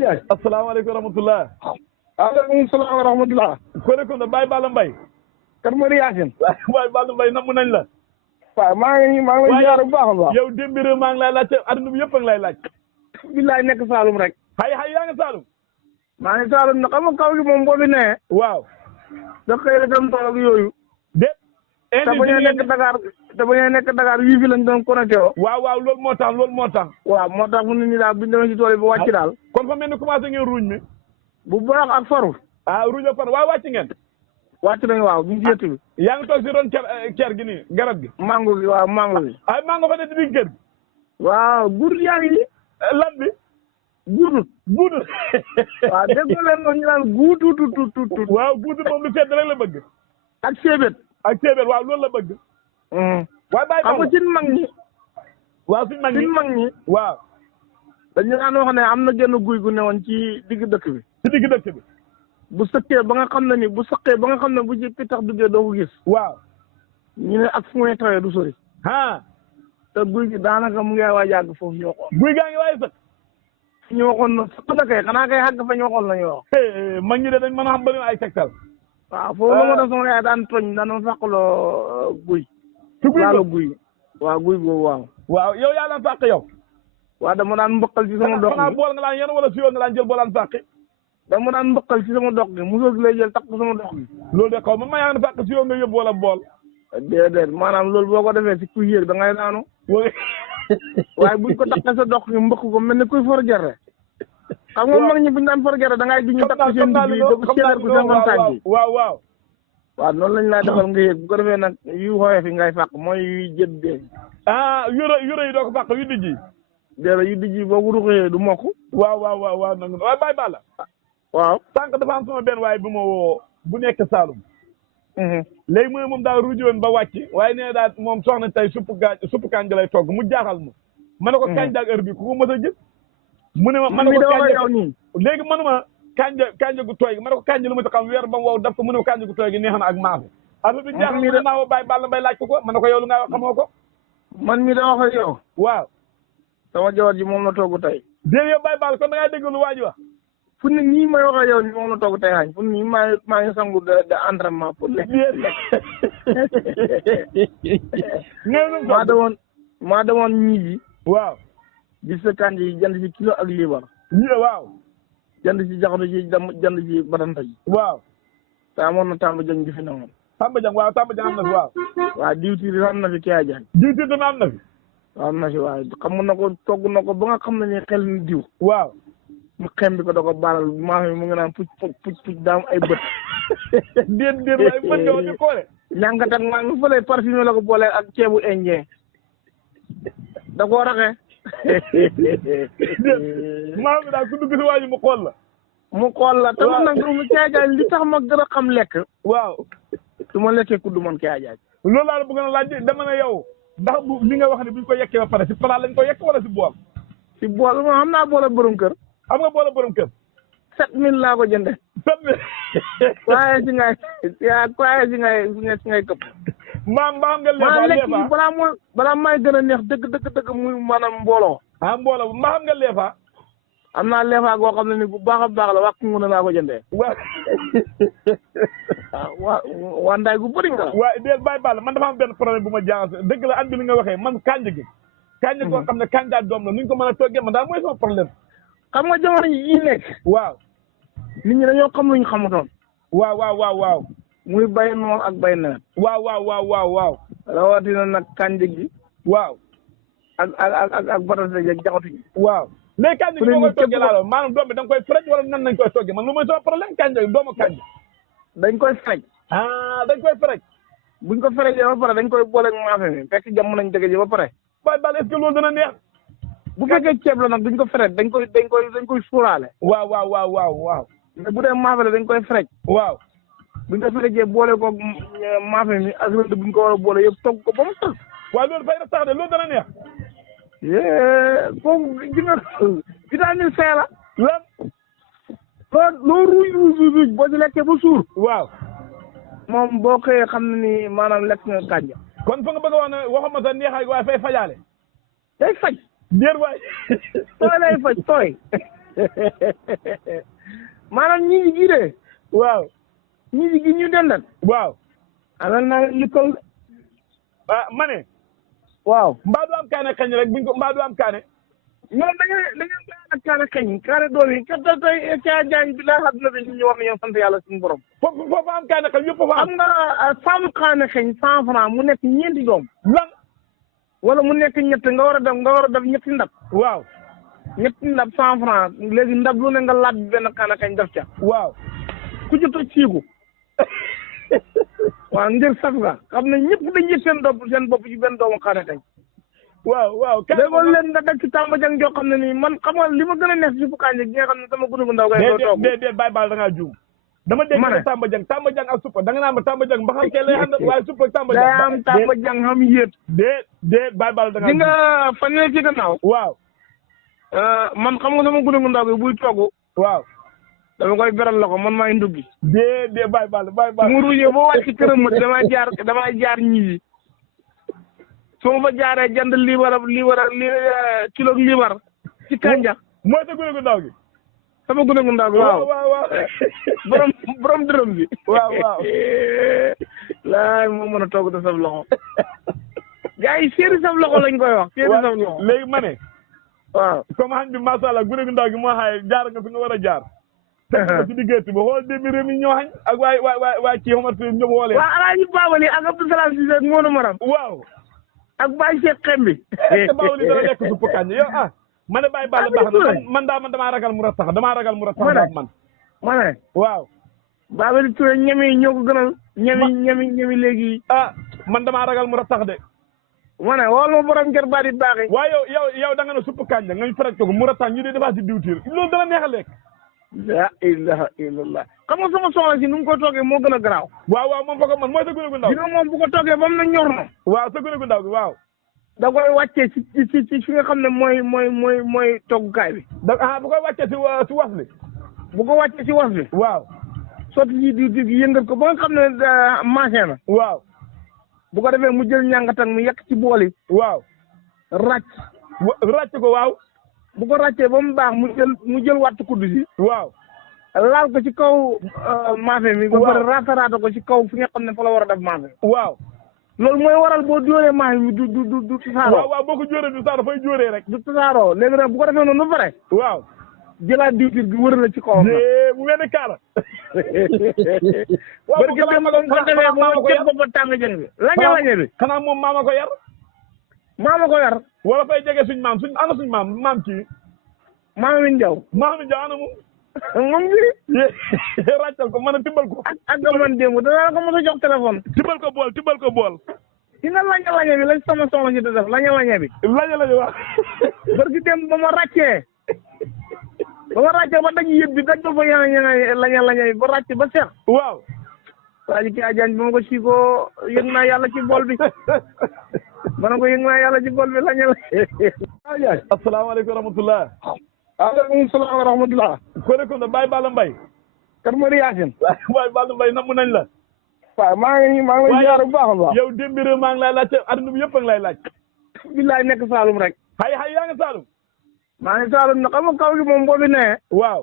Ndiaye. asalaamaaleykum wa rahmatulah. waaleykum salaam wa rahmatulah. Kone Kounda Baye Balla Mbaye. kan Mori Yacine. Baye Balla Mbaye namm nañ la. waaw maa ngi lay ziar bu baax a baax. yow démb réew maa ngi lay laaj adduna bi yëpp a ngi lay laaj. billaay nekk Saalum rek. xay yaa ngi Saalum. maa ngi Saalum nag xam nga kaw gi moom boo fi nee. waaw. da xëy na dem tool ak yooyu. déet. te ba ñuy nekk Dakar wii fi lañ doon connecté woo. waaw loolu moo tax waaw moo tax mu ne nii daal bu ñu demee si tool yi ba wàcc daal. kon fa mel ni commencé ngeen ruuj mi. bu baax ak faru. ruuj ak faru waaw wàcc ngeen. wàcc nañu waaw bu ñu jëtt bi. yaa ngi toog si ron ker gi nii garab gi. mango gi waaw mango gi. mango fa ne si biir kër gi. waaw gur yaa ngi nii. lan bi. guudut. waaw dégg nga leen ñu naan guutut. waaw guutut moom lu sedd rek la bëgg. ak séebét. waaw loolu la bëgg. waaye bàyyi xam nga suñ mag ñi. waaw suñ mag ñi waaw. dañu daan wax ne am na genn guy gu newoon ci digg dëkk bi. ci digg dëkk bi. bu sëkkee ba nga xam ne bu sëkkee ba nga xam ne bu ci pitax duggee doo ko gis. waaw. ñu ne ak fu muy tawee du sori. te guy gi daanaka mu ngi waay yàgg foofu ñu waxoon. guy gaa ngi waaye sëkk. ñu waxoon na sëkk na kay xanaa kay xàgg fa ñu waxoon la ñu wax. mag ñi de dañ mën a xam bëri ay tegtal. waaw foofu la ma def sama yaay daan tooñ daan ma fàqaloo guy. ci guy laalo guy. waaw guy boobu waaw. waaw yow yaa daan fàq yow. waaw dama daan mboqal ci sama dox gi bool nga daan yéen wala siyoo nga daan jël boo daan fàqi. dama daan mboqal ci sama dox gi mosoo gi lay jël takk sama dox gi. loolu de xaw ma yaa ngi fàq siyoo nga yóbbu wala bool. déedéet maanaam loolu boo ko defee si kuy yéeg da ngay daanu. waaye buñ ko takkee sa dox gi mbokk ko mel ni kuy for gerte. xam nga mag ñi buñ daan for gerte da ngay di ñu takk seen digg yi ba séeréer ko jàngal saaj bi. waaw noonu lañ laa defal nga yéeg bu ko defee nag yu xooyee fi ngay fàq mooy yuy jët dee. yure yi doo ko fàq yu dijj yi. déedéet yu dijj yi boo ko ruxee du mokk. waaw nag waaye Baye Balla. waaw sànq dafa am sama benn waaye bu ma woo bu nekk Saalum. léegi mu ne moom daal ruuj woon ba wàcc waaye nee daal moom soxna tey suppu kànja lay togg mu jaaxal ma ne ko kànja ak heure bi ku ko mës a gis. mu ne ma ne ko kànja léegi manuma kànja gu tooy gi ma ne ko kànja lu ma ci xam weer ba mu wow daf ko mu ne ko kànja gu tooy gi neex na ak maafe. affaire bi jaaxal ma ne naa woo Baye Balla Mbaye laaj ko ma ne ko yow lu nga wax xamoo ko. man mii da wax ak yow. waaw. sama jawar ji moom la togg tey. déedéet yow Baye Balla kon da ngaa dégg lu waa ji wax. fu ne nii may wax ak yow ni moom la togg tey xañ fu ne nii maa ngi sangu de entraînement pour lekk. maa demoon ñii bi. waaw. gis sa kànja yi jënd ci kilo ak liibar. waaw. jënd ci jaxatu ci jënd ci badanta ji. waaw. te amoon na Tamba Dieng gi fi ne woon. Tamba Dieng waaw Tamba Dieng am na fi waaw. waaw diwtiir am na fi Kya Diagne. diwtiir tamit am na fi. waaw am na fi waaw xam na ko togg na ko ba nga xam ne ni xel ni diw. waaw. mu xem bi ko da ko baaral maa fi mu ngi naan pucc daam ay bët. déet waaye bët nga wax di koole. ñànkat ak maa ngi fële parfumé la ko boole ak ceebu indien. da koo raxee. maa ngi daal ku dugg si waa ji mu xool la. mu xool la tamit nag mu Kya Diagne li tax ma gën a xam lekk. waaw. su ma lekkee kudd man Kya Diagne. loolu laa la bëgg na laaj dama ne yow ndax bu li nga wax ne bu ñu ko yekkee ba pare si palaat lañ ko yekk wala si bool. si bool moom xam naa boole borom kër. xam nga boole borom kër. 7000 laa ko jëndee. 7000. waaye si ngay këpp. mbaam nga leefa lekk balaa may gën a neex dëgg muy maanaam mbooloo. mbooloo mbaa xam nga leefa. am naa leefa goo xam ne ni bu baax a baax la wax ku mun laa ko jëndee. waa ndaay gu bëri nga la. waaw déedéet Baye Balla man dafa am benn problème bu ma jaaxal dëgg la at bi li nga waxee man kànja gi. kànja koo xam ne kànja doom la nu ñu ko mën a toggee man daal mooy sama problème. xam nga jamono yi nekk. waaw. nit ñi dañoo xam luñ xamutoon. waaw. muy bay noor ak bay nawet. waaw. rawatina nag kànja gi. waaw. ak batate gi ak jaxatu gi. waaw. léegi kànja gi boo koy toggee laa maanaam doom bi da nga koy frej wala nan nañ koy toggee man lu mooy sama problème kànja gi doomu kànja. dañ koy frej. dañ koy frej. buñ ko ferejee ba pare dañ koy booleeg maafe mi fekk jàmm nañ dëgg ji ba pare. Baye Balla est-ce que loolu dana neex. bu fekkee ceeb la nag duñ ko ferej dañ koy suuraale. waaw. mais bu dee maafe la dañ koy ferej. waaw. buñ ko ferejee boole ko maafe mi ak rëdd buñ ko war a boole yëpp togg ko ba mu tëj. waaw loolu fay tax de loolu dana neex. foofu dina vitamine C la. lan. loo ruuj boo ci lekkee ba suur. waaw. moom boo xëyee xam ne ni maanaam lekk nga kànja. kon fa nga bëgg a wax ne waxuma sa neexaay waaye fay fajaale. day faj. déet waay. tooy lay faj tooy. maanaam ñi gi de. waaw. ñi gi ñu dendal. waaw. alal naa li ko. ah ma ne. waaw. mbaa du am kaane xañ rek buñ ko mbaa du am kaane. non da ngeen ak kaane xañ kaane doom yi kat tey caa jaañ bi laa xam ne bi ñu wax ne ñoom sant yàlla suñu borom. foofu am kaane xañ yëpp fa am. xam nga femme kaane xañ 100 francs mu nekk ñeenti doom. lan. wala mu nekk ñett nga war a def ñetti ndab. waaw. ñetti ndab 100 francs léegi ndab lu ne nga laaj benn kaane xañ def ca. waaw. ku ci toj siiku. waaw ngir saf nga xam ne ñëpp dañuy yëg seen bopp ci benn doomu kaane xañ. waaw. léegoo leen nga def ci Tamba Dieng joo xam ne nii man xam nga li ma gën a neex ci suppu kànja gi nga xam ne sama gunu gu ndaw ngay doo toog déedéet bàyyi baal da ngaa juum dama dégg ne Tamba Dieng ak suppa da nga naan ma Tamba Dieng mbaxal kee lay xam waaye suppa Tamba Dieng day am Tamba Dieng xam yéet déet bàyyi baal da ngaa di nga fan ne ci gannaaw waaw man xam nga sama gunu gu ndaw gi buy togg waaw dama koy beral loxo man maay nduggi déet bàyyi baal mu ruyee boo wàcc këram ma damay jaar ñii su ma fa jaaree jënd liibar kilo liibar ci kànja. mooy sa gune gu ndaw gi. sama gune gu ndaw gi waaw. borom dërëm bi. waaw. laay moo mën a togg te saf loxo. gars yi séeri saf loxo lañ koy wax. séeri saf loxo léegi ma ne. waaw comme xam bi macha allah gune gu ndaw gi moo xaye jaar nga fi nga war a jaar. te ci diggante ba xool demi réew mi ñoo xañ ak waay ci xamante ñoom woolee. waaw Alaaji Babali ak Abdou Salam Cissé ak Ngoonu Maram. waaw. ak Baye Cheikh Xembi. est-ce que Babali dana lekk suppu kànja yow ma ne Baye Balla baax na man damaa ragal mu rattax man. ma ne. waaw. Babali Touré ñeme yi ñoo ko gënal. ñeme léegi. man damaa ragal mu rattax de. ma ne wala ma borom kër baat yi baaxee. waaye yow da nga ne suppu kànja nga ñu faral ko mu rattax ñu dee dafa si diwtiir loolu dana neex a lekk. la ilaha illallah xam nga sama soxla si nu mu ko toogee moo gën a garaaw. waaw moom foog man mooy sa gune gu ndaw. dina moom bu ko toogee ba mu na ñor na. waaw sa gune gu ndaw bi waaw. da koy wàccee ci fi nga xam ne mooy toggukaay bi. bu koy wàccee si was bi. bu ko wàccee si was bi. waaw. sotti ji di yëngal ko ba nga xam ne marché na. waaw. bu ko defee mu jël ñàngatang mu yekk ci bool yi. waaw. ràcc ko waaw. bu ko ràccee ba mu baax mu jël wattu kudd si. waaw. laal ko ci kaw maafe mi. waaw ba pare raata ko ci kaw fi nga xam ne fa la war a def maafe. waaw. loolu mooy waral boo jóoree maafe mi du tasaaroo. waaw boo ko jóoree du tasaaroo dafay jóoree rek. du tasaaroo léegi nag bu ko defee noonu ba pare. waaw. jëlaat diwtiir gi wër la ci kawam nag. mu mel ni kaala. waaw bu ko defee moom ceeb ba tàng jën bi. lañe bi. xanaa moom maama ko yar. maama ko yar. wala fay jege suñ maam ana suñ maam kii. maama Min Jaw. maama Min Jaw ana moom. moom bi. ràccal ko mën a tibbal ko. ak man démb danaa ko mos a jox téléphone. tibbal ko bool. ki nga lañe bi lañ sama soxla si def lañe bi. lañe waaw. barki démb ba ma ràccee. ba daj yëpp bi daj ba fa lañe bi ba ràcc ba seex. waaw. waa ji kii Adiagne ba ma ko sii ko yëg naa yàlla ci bool bi. ma ne ko yëg naa yàlla ci bool bi lañe la. asalaamaaleykum wa rahmatulah. waaleykum salaam wa rahmatulah. ko ne ko ne Baye Balla Mbaye. kan Mari Yacine. Baye Balla Mbaye namm nañ la. waaw maa ngi lay ziar bu baax a baax. yow démb réew maa ngi lay laaj adduna bi yëpp a ngi lay laaj. billaay nekk Saalum rek. xay yaa ngi Saalum. maa ngi Saalum nag xam nga kaw gi moom boo fi nee. waaw.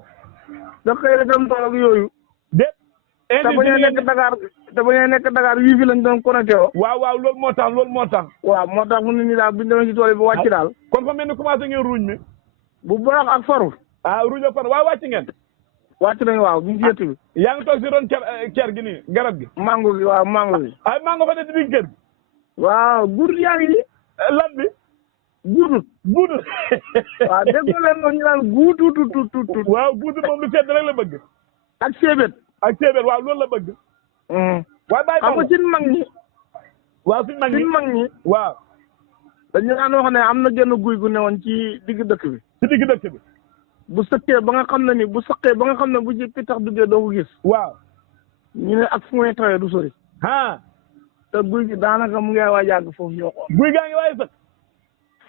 da xëy na dem tool ak yooyu. déet. te ba ñuy nekk Dakar wii fi lañ doon connecté woo. waaw loolu moo tax. waaw moo tax mu ne nii daal bu ñu demee si tool yi ba wàcc daal. kon fa mel ni commencé ngeen ruuj mi. bu baax ak faru. ruuj ak faru waaw wàcc ngeen. wàcc nañu waaw bu ñu si yëtt bi. yaa ngi toog si ron ker gi nii garab gi. mango gi waaw mango gi. ay mango fa ne si biir kër gi. waaw guur yaa ngi nii. lan bi. guudut. waaw dégg nga leen ñu naan guutut. waaw guutut moom lu sedd rek la bëgg. ak séebét. waaw loolu la bëgg. waaye bàyyi xam nga suñu mag ñi. waaw suñu mag ñi waaw. dañu daan wax ne am na genn guy gu newoon ci digg dëkk bi. ci digg dëkk bi. bu sëqee ba nga xam ne bu ci pitax duggee doo ko gis. waaw. ñu ne ak fu muy tawee du sori. te guy gi daanaka mu ngi waay yàgg foofu ñu waxoon. guy gaa ngi waaye sëq.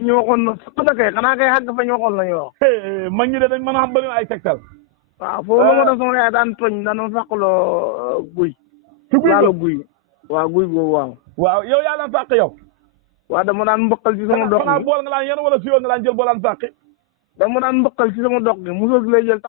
ñu waxoon na sëq na kay xanaa kay xàgg fa ñu waxoon la ñu wax. mag ñi de dañ mën a xam bëri ay tegtal. waaw foofu la ma def sama yaay daan tooñ daan ma fàqaloo guy. ci guy laalo guy. waaw guy boobu waaw. waaw yow yaa daan fàq yow. waaw dama daan mboqal ci sama dox xanaa bool nga daan yan wala si yow nga daan jël boo daan fàqi. da ma daan mboqal ci sama dox gi mosoo gi lay jël